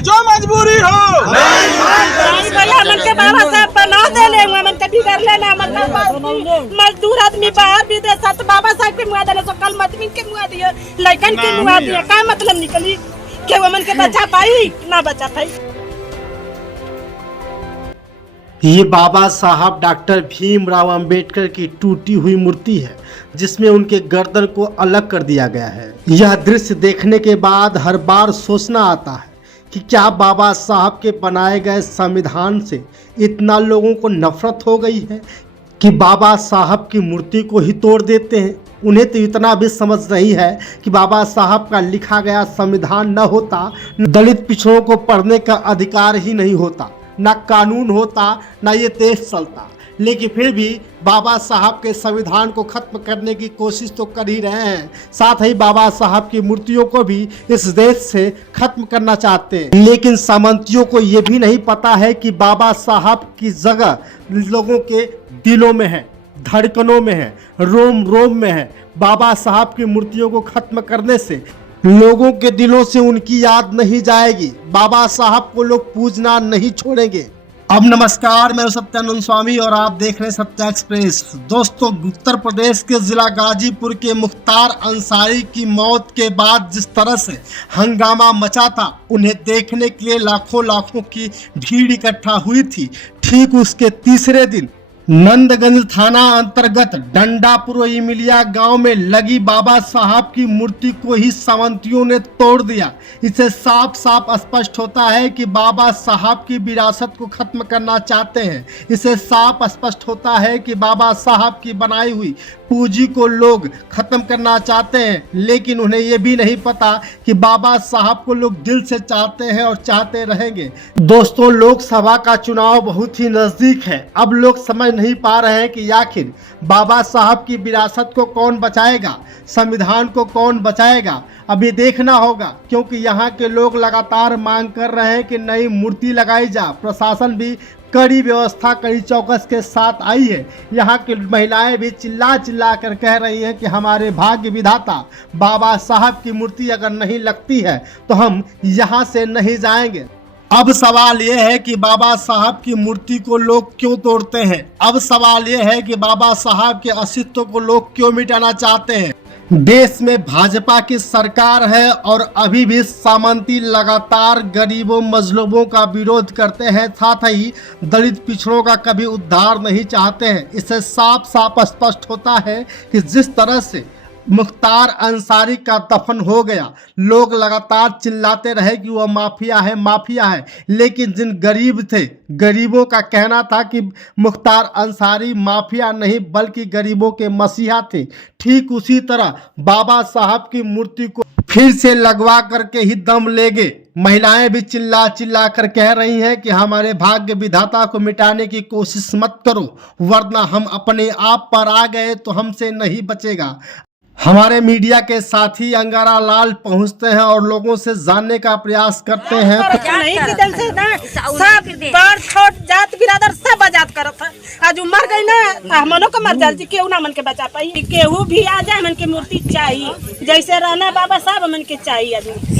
जो मजबूरी हो नहीं भैया मन के बाबा साहब बना दे ले मन के बिगड़ लेना मजदूर आदमी बाहर विदेश तो बाबा साहब के मुआ देले, कल मदमी के मुआ दिए, लड़कन के मुआ दिए, का मतलब निकली के वो मन के बचा पाई ना बचा पाई। ये बाबा साहब डॉक्टर भीमराव अंबेडकर की टूटी हुई मूर्ति है जिसमें उनके गर्दन को अलग कर दिया गया है। यह दृश्य देखने के बाद हर बार सोचना आता है कि क्या बाबा साहब के बनाए गए संविधान से इतना लोगों को नफरत हो गई है कि बाबा साहब की मूर्ति को ही तोड़ देते हैं। उन्हें तो इतना भी समझ नहीं है कि बाबा साहब का लिखा गया संविधान न होता, दलित पिछड़ों को पढ़ने का अधिकार ही नहीं होता, ना कानून होता, ना ये देश चलता। लेकिन फिर भी बाबा साहब के संविधान को खत्म करने की कोशिश तो कर ही रहे हैं, साथ ही बाबा साहब की मूर्तियों को भी इस देश से खत्म करना चाहते हैं। लेकिन सामंतियों को ये भी नहीं पता है कि बाबा साहब की जगह लोगों के दिलों में है, धड़कनों में है, रोम रोम में है। बाबा साहब की मूर्तियों को खत्म करने से लोगों के दिलों से उनकी याद नहीं जाएगी, बाबा साहब को लोग पूजना नहीं छोड़ेंगे। अब नमस्कार, मैं सत्यानंद स्वामी और आप देख रहे हैं सत्या एक्सप्रेस। दोस्तों, उत्तर प्रदेश के जिला गाजीपुर के मुख्तार अंसारी की मौत के बाद जिस तरह से हंगामा मचा था, उन्हें देखने के लिए लाखों की भीड़ इकट्ठा हुई थी। ठीक उसके तीसरे दिन नंदगंज थाना अंतर्गत डंडापुर इमिलिया गांव में लगी बाबा साहब की मूर्ति को ही सावंतियों ने तोड़ दिया। इससे साफ स्पष्ट होता है कि बाबा साहब की विरासत को खत्म करना चाहते हैं। इससे साफ स्पष्ट होता है कि बाबा साहब की बनाई हुई पूंजी को लोग खत्म करना चाहते हैं। लेकिन उन्हें यह भी नहीं पता कि बाबा साहब को लोग दिल से चाहते हैं और चाहते रहेंगे। दोस्तों, लोकसभा का चुनाव बहुत ही नजदीक है। अब लोग समझ नहीं पा रहे हैं कि आखिर बाबा साहब की विरासत को कौन बचाएगा, संविधान को कौन बचाएगा। अभी देखना होगा, क्योंकि यहाँ के लोग लगातार मांग कर रहे हैं कि नई मूर्ति लगाई जा। प्रशासन भी कड़ी व्यवस्था, कड़ी चौकस के साथ आई है। यहाँ की महिलाएं भी चिल्ला कर कह रही हैं कि हमारे भाग्य विधाता बाबा साहब की मूर्ति अगर नहीं लगती है तो हम यहाँ से नहीं जाएंगे। अब सवाल यह है कि बाबा साहब की मूर्ति को लोग क्यों तोड़ते हैं। अब सवाल यह है कि बाबा साहब के अस्तित्व को लोग क्यों मिटाना चाहते हैं। देश में भाजपा की सरकार है और अभी भी सामंती लगातार गरीबों मजलूमों का विरोध करते हैं, साथ ही दलित पिछड़ों का कभी उद्धार नहीं चाहते हैं। इससे साफ स्पष्ट होता है कि जिस तरह से मुख्तार अंसारी का दफन हो गया, लोग लगातार चिल्लाते रहे कि वह माफिया है। लेकिन जिन गरीब थे, गरीबों का कहना था कि मुख्तार अंसारी माफिया नहीं बल्कि गरीबों के मसीहा थे। ठीक उसी तरह बाबा साहब की मूर्ति को फिर से लगवा करके ही दम लेंगे। महिलाएं भी चिल्ला कर कह रही हैं कि हमारे भाग्य विधाता को मिटाने की कोशिश मत करो, वरना हम अपने आप पर आ गए तो हमसे नहीं बचेगा। हमारे मीडिया के साथी अंगारा लाल पहुंचते हैं और लोगों से जानने का प्रयास करते हैं। नहीं कि दिल से ना सब बड़ छोट जात बिरादर सब आजाद करत है। आज मर गई ना, हमनों को मर जाती, केहू ना मन के बचा पाई। केहू भी आ जाए, मन के मूर्ति चाहिए, जैसे रहना बाबा साहब मन के चाहिए आदमी।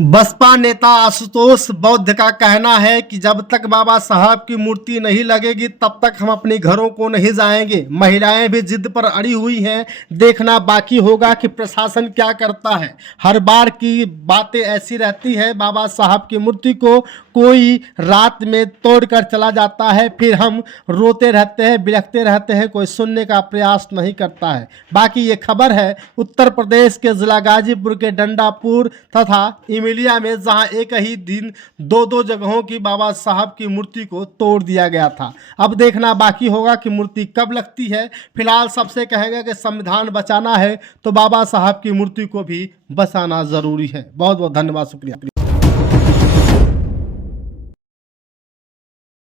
बसपा नेता आशुतोष बौद्ध का कहना है कि जब तक बाबा साहब की मूर्ति नहीं लगेगी तब तक हम अपने घरों को नहीं जाएंगे। महिलाएं भी जिद पर अड़ी हुई हैं। देखना बाकी होगा कि प्रशासन क्या करता है। हर बार की बातें ऐसी रहती है, बाबा साहब की मूर्ति को कोई रात में तोड़कर चला जाता है, फिर हम रोते रहते हैं, बिलखते रहते हैं, कोई सुनने का प्रयास नहीं करता है। बाकी ये खबर है उत्तर प्रदेश के जिला गाजीपुर के डंडापुर तथा इमिलिया में, जहां एक ही दिन दो जगहों की बाबा साहब की मूर्ति को तोड़ दिया गया था। अब देखना बाकी होगा कि मूर्ति कब लगती है। फिलहाल सबसे कहेगा कि संविधान बचाना है तो बाबा साहब की मूर्ति को भी बचाना जरूरी है। बहुत बहुत धन्यवाद, शुक्रिया।